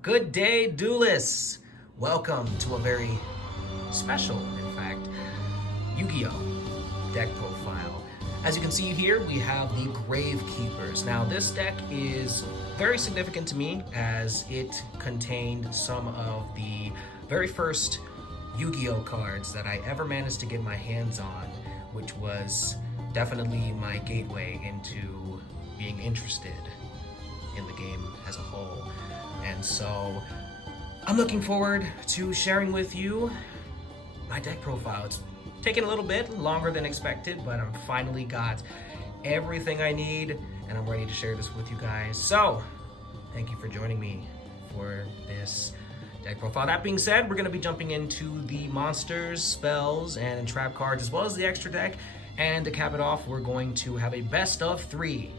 Good day, duelists! Welcome to a very special, in fact, Yugioh deck profile. As you can see here, we have the Gravekeepers. Now, this deck is very significant to me as it contained some of the very first Yu-Gi-Oh cards that I ever managed to get my hands on, which was definitely my gateway into being interested in the game as a whole. And so I'm looking forward to sharing with you my deck profile. It's taken a little bit longer than expected, but I've finally got everything I need and I'm ready to share this with you guys. So thank you for joining me for this deck profile. That being said, we're going to be jumping into the monsters, spells, and trap cards, as well as the extra deck. And to cap it off, we're going to have a best of 3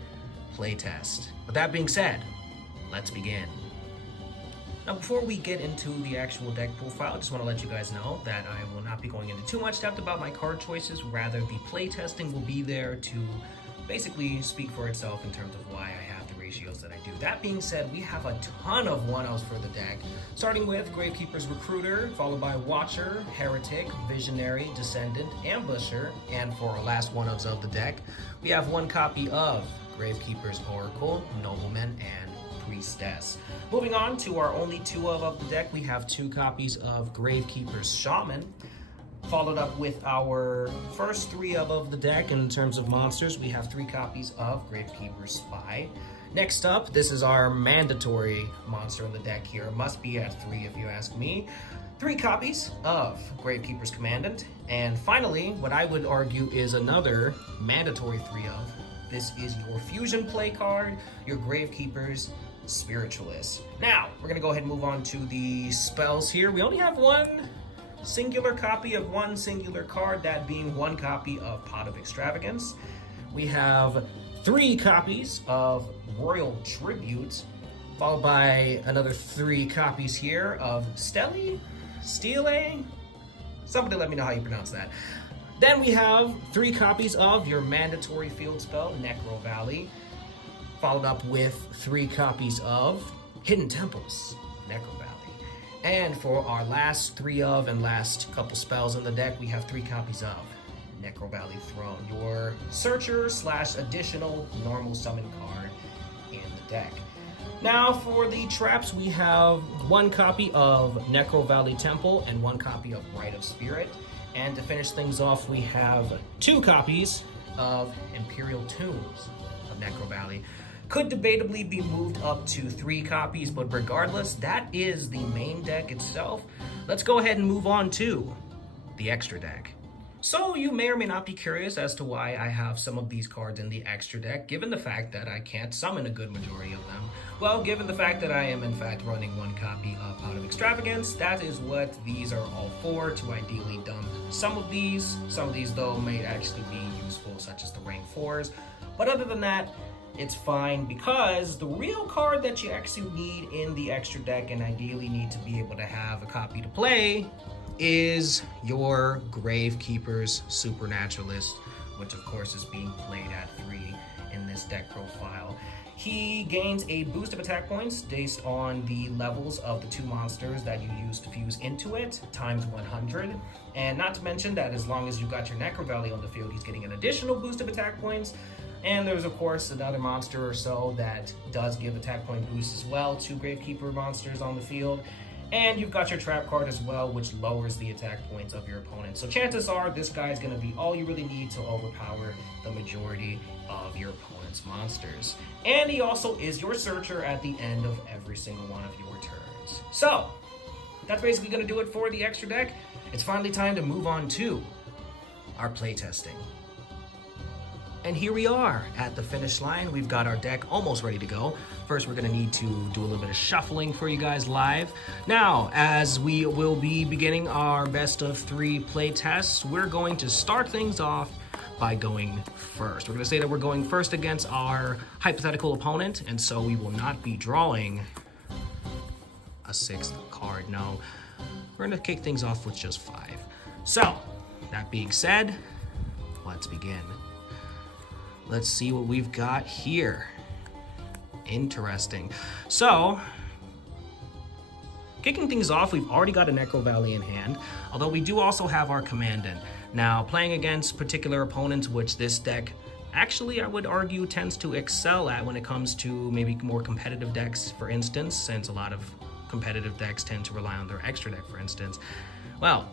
playtest. With that being said, let's begin. Now, before we get into the actual deck profile, I just want to let you guys know that I will not be going into too much depth about my card choices. Rather, the playtesting will be there to basically speak for itself in terms of why I have the ratios that I do. That being said, we have a ton of 1-ofs for the deck, starting with Gravekeeper's Recruiter, followed by Watcher, Heretic, Visionary, Descendant, Ambusher, and for our last 1-ofs of the deck, we have 1 copy of Gravekeeper's Oracle, Nobleman, and Priestess. Moving on to our only 2-of the deck, we have 2 copies of Gravekeeper's Shaman, followed up with our first 3 of the deck. In terms of monsters, we have 3 copies of Gravekeeper's Spy. Next up, this is our mandatory monster in the deck here. Must be at 3 if you ask me. 3 copies of Gravekeeper's Commandant. And finally, what I would argue is another mandatory 3 of. This is your fusion play card, your Gravekeeper's Spiritualist. Now, we're gonna go ahead and move on to the spells here. We only have 1 singular copy of 1 singular card, that being 1 copy of Pot of Extravagance. We have 3 copies of Royal Tribute, followed by another 3 copies here of Stele? Somebody let me know how you pronounce that. Then we have 3 copies of your mandatory field spell, Necrovalley, followed up with 3 copies of Hidden Temples, Necrovalley. And for our last 3 of and last couple spells in the deck, we have 3 copies of Necrovalley Throne, your searcher / additional normal summon card in the deck. Now for the traps, we have 1 copy of Necrovalley Temple and 1 copy of Rite of Spirit. And to finish things off, we have 2 copies of Imperial Tombs of Necrovalley. Could debatably be moved up to 3 copies, but regardless, that is the main deck itself. Let's go ahead and move on to the extra deck. So you may or may not be curious as to why I have some of these cards in the extra deck, given the fact that I can't summon a good majority of them. Well, given the fact that I am in fact running 1 copy of Pot of Extravagance, that is what these are all for, to ideally dump some of these. Some of these, though, may actually be useful, such as the rank 4s. But other than that, it's fine, because the real card that you actually need in the extra deck and ideally need to be able to have a copy to play is your Gravekeeper's Supernaturalist, which of course is being played at 3 in this deck profile. He gains a boost of attack points based on the levels of the 2 monsters that you use to fuse into it, times 100. And not to mention that as long as you've got your Necrovalley on the field, he's getting an additional boost of attack points. And there's of course another monster or so that does give attack point boosts as well to Gravekeeper monsters on the field. And you've got your trap card as well, which lowers the attack points of your opponent. So chances are this guy is going to be all you really need to overpower the majority of your opponent's monsters. And he also is your searcher at the end of every single one of your turns. So that's basically going to do it for the extra deck. It's finally time to move on to our playtesting. And here we are at the finish line. We've got our deck almost ready to go. First, we're gonna need to do a little bit of shuffling for you guys live. Now, as we will be beginning our best of 3 play tests, we're going to start things off by going first. We're gonna say that we're going first against our hypothetical opponent, and so we will not be drawing a 6th card. No, we're gonna kick things off with just 5. So, that being said, let's begin. Let's see what we've got here. Interesting. So, Kicking things off, we've already got a Necrovalley in hand, although we do also have our Commandant. Now, playing against particular opponents, which this deck actually, I would argue, tends to excel at when it comes to maybe more competitive decks, for instance, since a lot of competitive decks tend to rely on their extra deck, for instance. Well,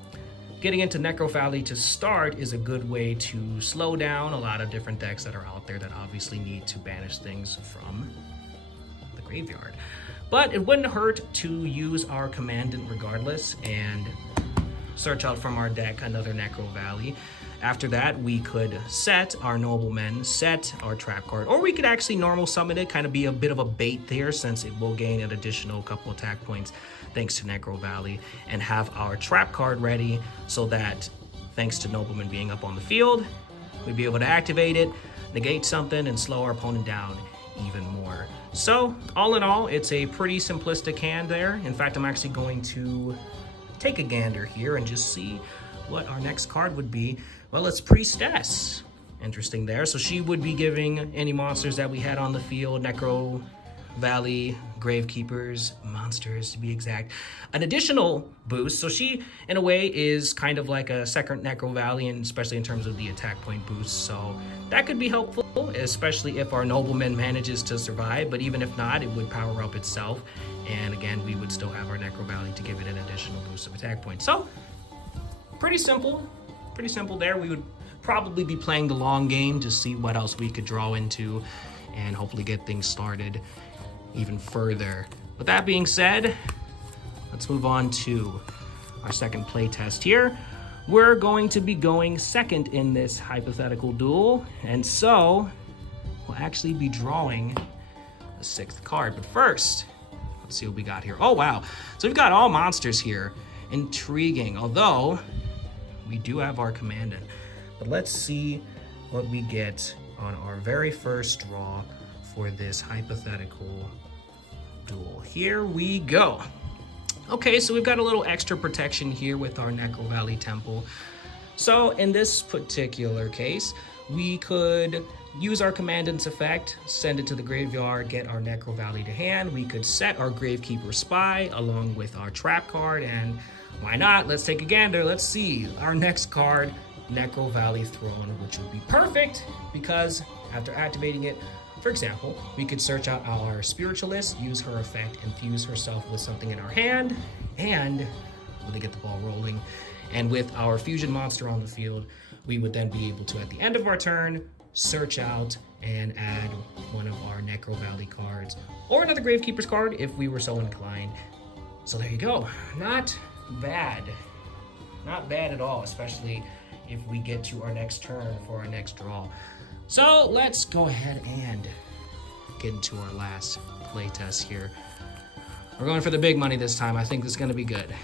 getting into Necrovalley to start is a good way to slow down a lot of different decks that are out there that obviously need to banish things from the graveyard. But it wouldn't hurt to use our Commandant regardless and search out from our deck another Necrovalley. After that, we could set our Nobleman, set our trap card, or we could actually normal summon it, kind of be a bit of a bait there since it will gain an additional couple attack points thanks to Necrovalley, and have our trap card ready so that thanks to Nobleman being up on the field, we'd be able to activate it, negate something, and slow our opponent down even more. So, all in all, it's a pretty simplistic hand there. In fact, I'm actually going to take a gander here and just see what our next card would be. Well, it's Priestess. Interesting there. So she would be giving any monsters that we had on the field, Necrovalley, Gravekeepers, monsters to be exact, an additional boost. So she, in a way, is kind of like a second Necrovalley, and especially in terms of the attack point boost. So that could be helpful, especially if our Nobleman manages to survive. But even if not, it would power up itself. And again, we would still have our Necrovalley to give it an additional boost of attack points. So pretty simple there. We would probably be playing the long game to see what else we could draw into and hopefully get things started even further. With that being said, let's move on to our second playtest here. We're going to be going second in this hypothetical duel, and so we'll actually be drawing a sixth card. But first, let's see what we got here. Oh wow, so we've got all monsters here. Intriguing, although we do have our Commandant. But let's see what we get on our very first draw for this hypothetical duel. Here we go. Okay, so we've got a little extra protection here with our Necrovalley Temple. So in this particular case, we could use our Commandant's effect, send it to the graveyard, get our Necrovalley to hand. We could set our Gravekeeper's Spy along with our trap card, and why not? Let's take a gander. Let's see our next card, Necrovalley Throne, which would be perfect because after activating it, for example, we could search out our Spiritualist, use her effect, infuse herself with something in our hand, and really get the ball rolling. And with our fusion monster on the field, we would then be able to, at the end of our turn, search out and add one of our Necrovalley cards or another Gravekeeper's card if we were so inclined. So there you go. Not bad. Not bad at all, especially if we get to our next turn for our next draw. So let's go ahead and get into our last playtest here. We're going for the big money this time. I think this is going to be good.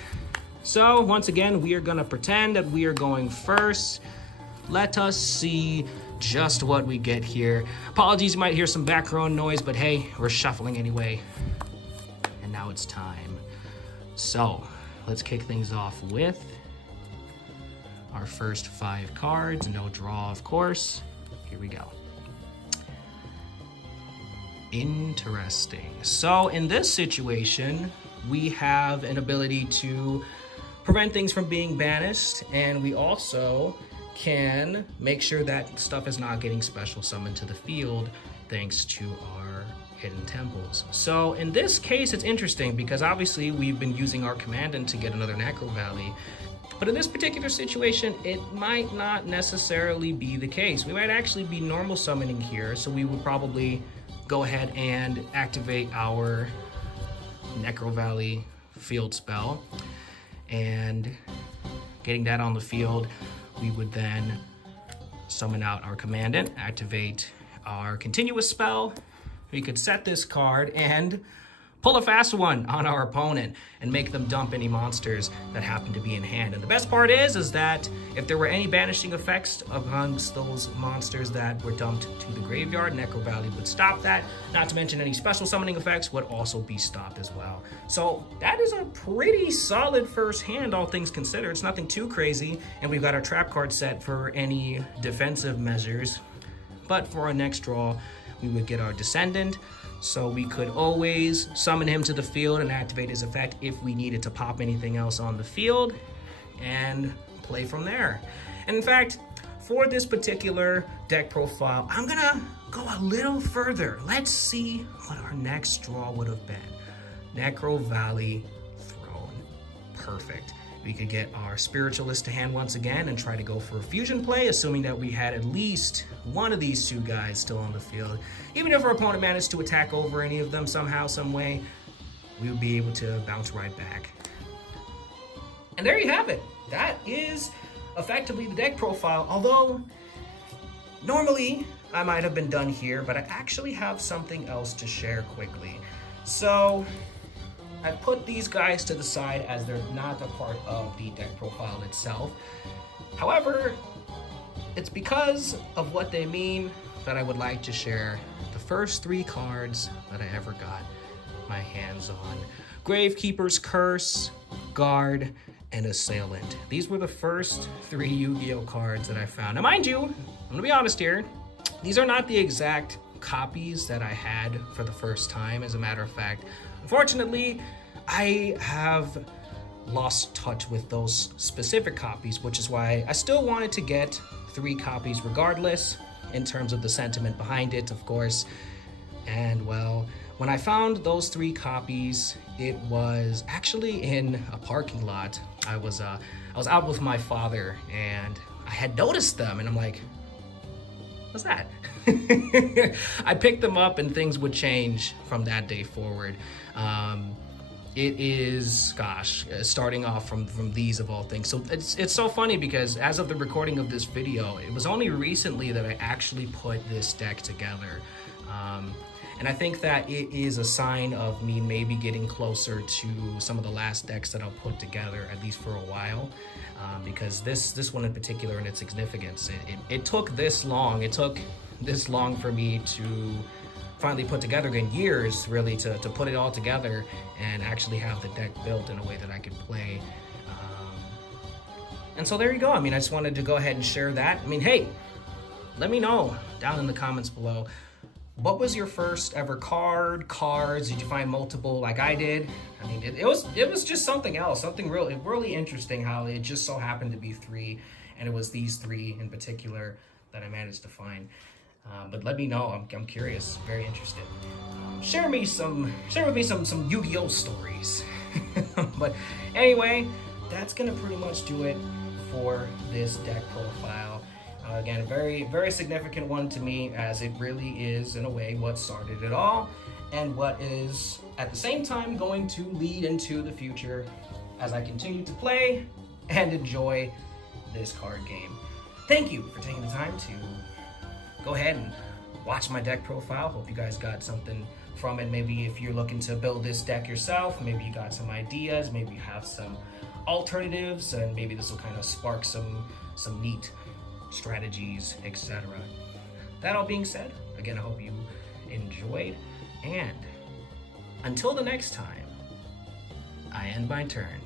So once again, we are going to pretend that we are going first. Let us see just what we get here. Apologies, you might hear some background noise, but hey, we're shuffling anyway. And now it's time. So let's kick things off with our first 5 cards. No draw, of course. Here we go. Interesting. So in this situation, we have an ability to prevent things from being banished, and we also can make sure that stuff is not getting special summoned to the field thanks to our hidden temples. So in this case, it's interesting because obviously we've been using our Commandant to get another Necrovalley. But in this particular situation, it might not necessarily be the case. We might actually be normal summoning here, so we would probably go ahead and activate our Necrovalley field spell. And getting that on the field, we would then summon out our Commandant, activate our continuous spell. We could set this card and pull a fast one on our opponent and make them dump any monsters that happen to be in hand. And the best part is that if there were any banishing effects amongst those monsters that were dumped to the graveyard, Necrovalley would stop that. Not to mention any special summoning effects would also be stopped as well. So that is a pretty solid first hand, all things considered. It's nothing too crazy. And we've got our trap card set for any defensive measures. But for our next draw, we would get our Descendant so we could always summon him to the field and activate his effect if we needed to pop anything else on the field and play from there. And in fact, for this particular deck profile, I'm gonna go a little further. Let's see what our next draw would have been. Necrovalley Throne. Perfect. We could get our Spiritualist to hand once again and try to go for a fusion play, assuming that we had at least one of these two guys still on the field. Even if our opponent managed to attack over any of them somehow, some way, we would be able to bounce right back. And there you have it. That is effectively the deck profile, although normally I might have been done here, but I actually have something else to share quickly. So I put these guys to the side as they're not a part of the deck profile itself. However, it's because of what they mean that I would like to share the first 3 cards that I ever got my hands on. Gravekeeper's Curse, Guard, and Assailant. These were the first 3 Yu-Gi-Oh cards that I found. Now mind you, I'm gonna be honest here, these are not the exact copies that I had for the first time. As a matter of fact, unfortunately, I have lost touch with those specific copies, which is why I still wanted to get 3 copies regardless, in terms of the sentiment behind it, of course. And well, when I found those 3 copies, it was actually in a parking lot. I was out with my father and I had noticed them and I'm like, what's that? I picked them up and things would change from that day forward. It is, gosh, starting off from these of all things. So it's so funny because as of the recording of this video, it was only recently that I actually put this deck together. And I think that it is a sign of me maybe getting closer to some of the last decks that I'll put together, at least for a while. Because this one in particular and its significance, it took this long. It took this long for me to finally put together, again, years really to put it all together and actually have the deck built in a way that I could play. And so there you go. I mean, I just wanted to go ahead and share that. I mean, hey, let me know down in the comments below. What was your first ever cards? Did you find multiple like I did? I mean, it was just something else, something really interesting how it just so happened to be 3, and it was these 3 in particular that I managed to find. But let me know. I'm curious, very interested. Share with me some Yu-Gi-Oh stories. But anyway, that's gonna pretty much do it for this deck profile. Again, a very significant one to me, as it really is, in a way, what started it all, and what is, at the same time, going to lead into the future as I continue to play and enjoy this card game. Thank you for taking the time to go ahead and watch my deck profile. Hope you guys got something from it. Maybe if you're looking to build this deck yourself, maybe you got some ideas, maybe you have some alternatives, and maybe this will kind of spark some neat strategies, etc. That all being said, again, I hope you enjoyed, and until the next time, I end my turn.